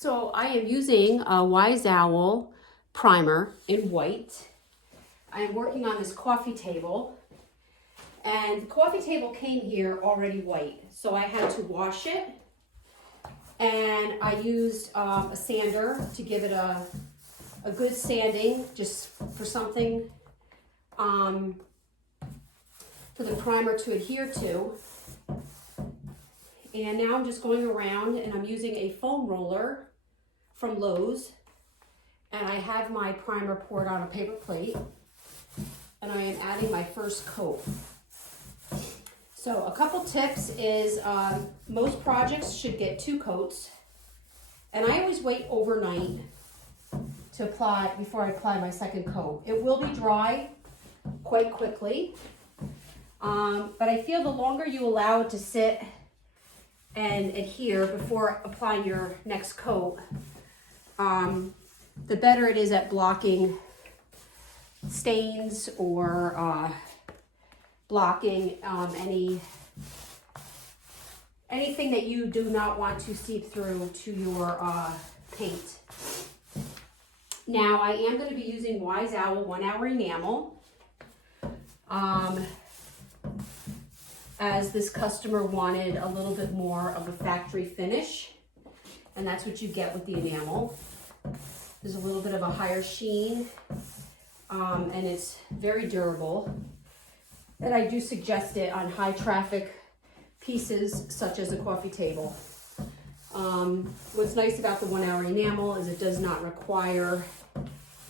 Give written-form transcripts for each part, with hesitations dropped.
So I am using a Wise Owl primer in white. I am working on this coffee table, and the coffee table came here already white. So I had to wash it, and I used a sander to give it a good sanding, just for something for the primer to adhere to. And now I'm just going around and I'm using a foam roller from Lowe's, and I have my primer poured on a paper plate, and I am adding my first coat. So a couple tips is most projects should get 2 coats, and I always wait overnight to apply before I apply my second coat. It will be dry quite quickly, but I feel the longer you allow it to sit and adhere before applying your next coat, the better it is at blocking stains or blocking anything that you do not want to seep through to your paint. Now I am going to be using Wise Owl 1 Hour Enamel. As this customer wanted a little bit more of a factory finish, and that's what you get with the enamel. There's a little bit of a higher sheen, and it's very durable. And I do suggest it on high traffic pieces such as a coffee table. What's nice about the 1 Hour Enamel is it does not require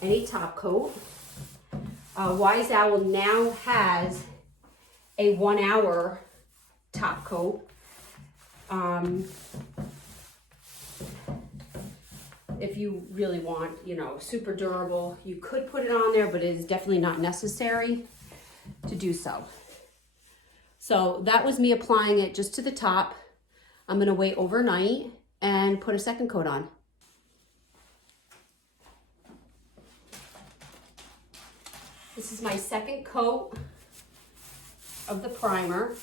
any top coat. Wise Owl now has a 1 hour top coat. If you really want, super durable, you could put it on there, but it is definitely not necessary to do so. So that was me applying it just to the top. I'm gonna wait overnight and put a second coat on. This is my second coat of the primer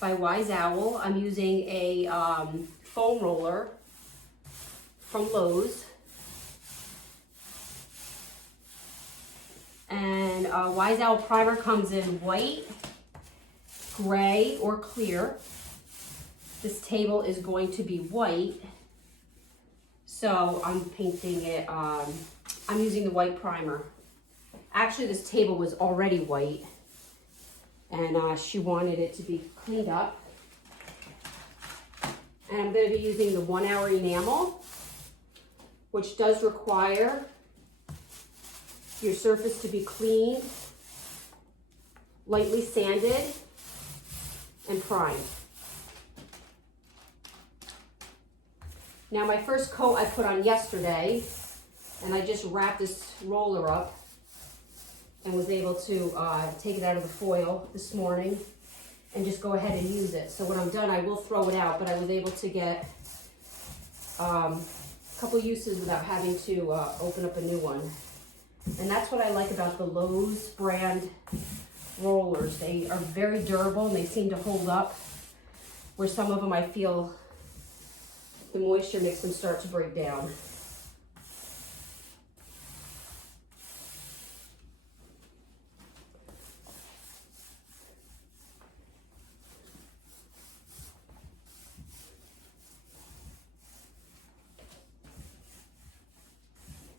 by Wise Owl. I'm using a foam roller from Lowe's, and Wise Owl primer comes in white, gray, or clear. This table is going to be white, so I'm painting it. I'm using the white primer. Actually, this table was already white, and she wanted it to be cleaned up. And I'm going to be using the 1 Hour Enamel, which does require your surface to be cleaned, lightly sanded, and primed. Now my first coat I put on yesterday, and I just wrapped this roller up and was able to take it out of the foil this morning and just go ahead and use it. So when I'm done, I will throw it out, but I was able to get a couple uses without having to open up a new one. And that's what I like about the Lowe's brand rollers. They are very durable and they seem to hold up, where some of them I feel the moisture makes them start to break down.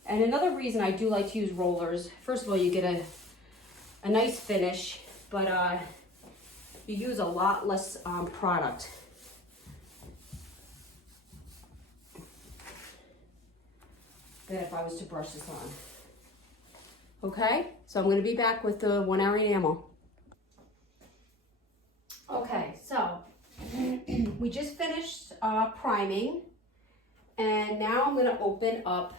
And another reason I do like to use rollers, first of all, you get a nice finish, but you use a lot less product. Than if I was to brush this on. Okay, so I'm going to be back with the 1 Hour Enamel. Okay, so we just finished priming, and now I'm going to open up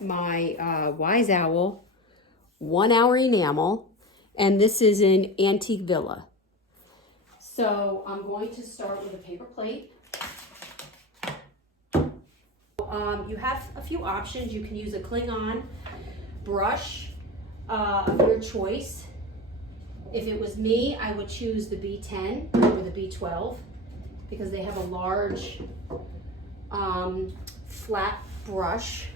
my Wise Owl 1 Hour Enamel, and this is in Antique Villa. So I'm going to start with a paper plate. You have a few options. You can use a Klingon brush of your choice. If it was me, I would choose the B10 or the B12 because they have a large flat brush.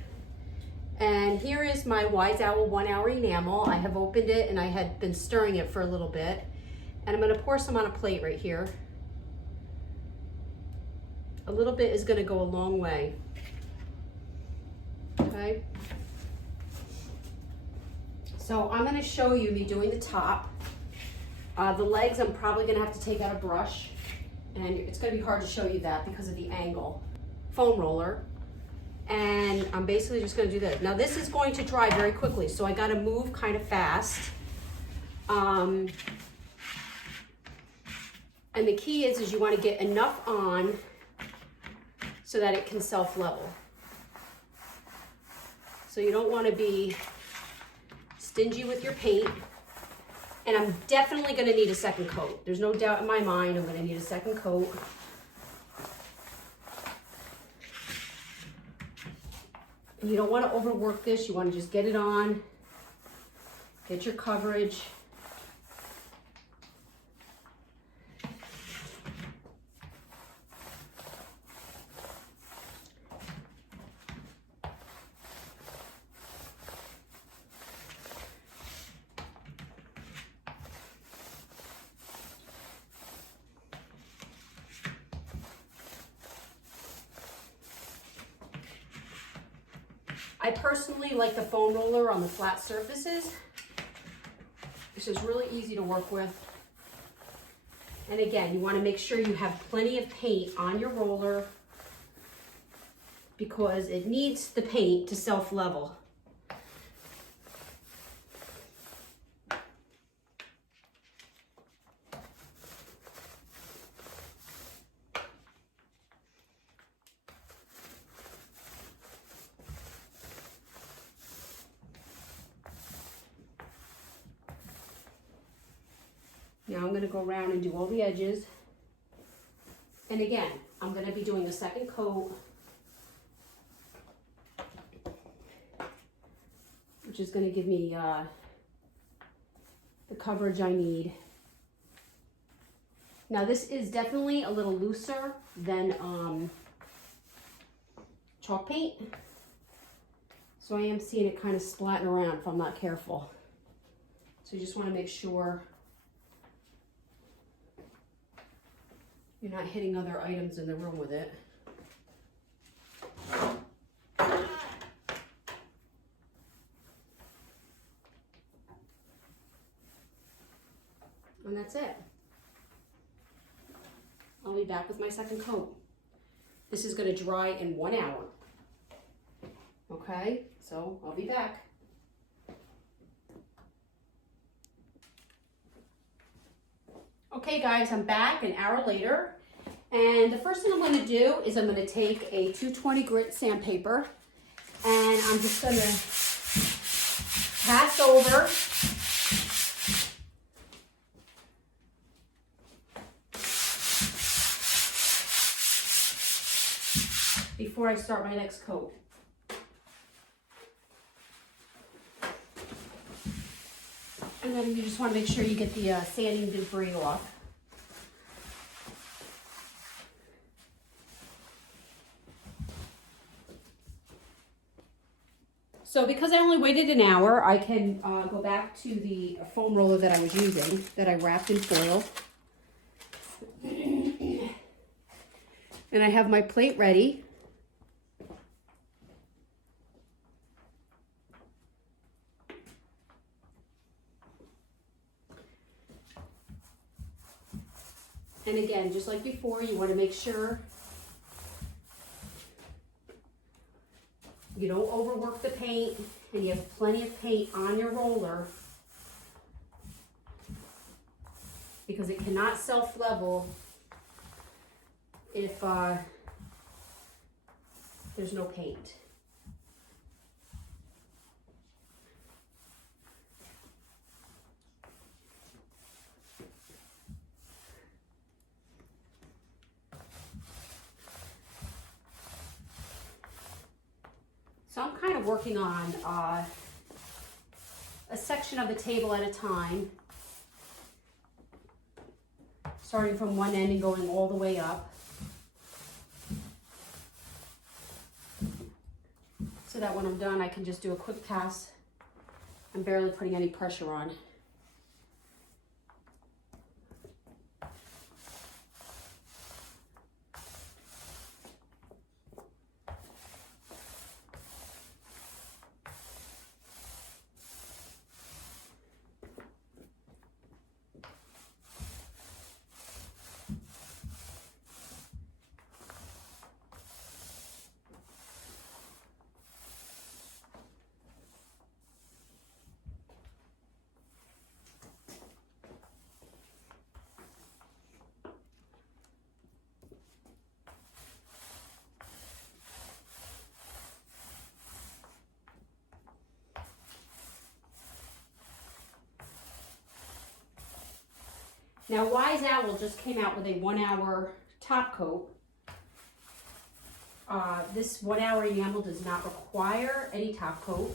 And here is my Wise Owl 1 hour enamel. I have opened it and I had been stirring it for a little bit. And I'm gonna pour some on a plate right here. A little bit is gonna go a long way. Okay. So I'm gonna show you me doing the top. The legs I'm probably gonna have to take out a brush, and it's gonna be hard to show you that because of the angle. Foam roller. And I'm basically just gonna do that. Now this is going to dry very quickly, so I gotta move kind of fast. And the key is you wanna get enough on so that it can self-level. So you don't wanna be stingy with your paint. And I'm definitely gonna need a second coat. There's no doubt in my mind I'm gonna need a second coat. And you don't want to overwork this. You want to just get it on, get your coverage. I personally like the foam roller on the flat surfaces. It's just really easy to work with. And again, you want to make sure you have plenty of paint on your roller because it needs the paint to self-level. Now I'm going to go around and do all the edges. And again, I'm going to be doing a second coat, which is going to give me the coverage I need. Now this is definitely a little looser than chalk paint. So I am seeing it kind of splatting around if I'm not careful. So you just want to make sure you're not hitting other items in the room with it. And that's it. I'll be back with my second coat. This is going to dry in 1 hour. Okay, so I'll be back. Okay guys, I'm back an hour later. And the first thing I'm going to do is I'm going to take a 220 grit sandpaper and I'm just going to pass over before I start my next coat. And then you just want to make sure you get the sanding debris off. So because I only waited an hour, I can go back to the foam roller that I was using, that I wrapped in foil. And I have my plate ready. And again, just like before, you want to make sure you don't overwork the paint and you have plenty of paint on your roller because it cannot self-level if there's no paint. So I'm kind of working on a section of the table at a time, starting from one end and going all the way up. so that when I'm done, I can just do a quick pass. I'm barely putting any pressure on. Now, Wise Owl just came out with a 1 hour top coat. This 1 hour enamel does not require any top coat.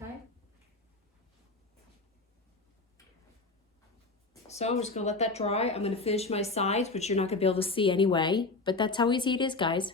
Okay. So I'm just gonna let that dry. I'm gonna finish my sides, which you're not gonna be able to see anyway, but that's how easy it is, guys.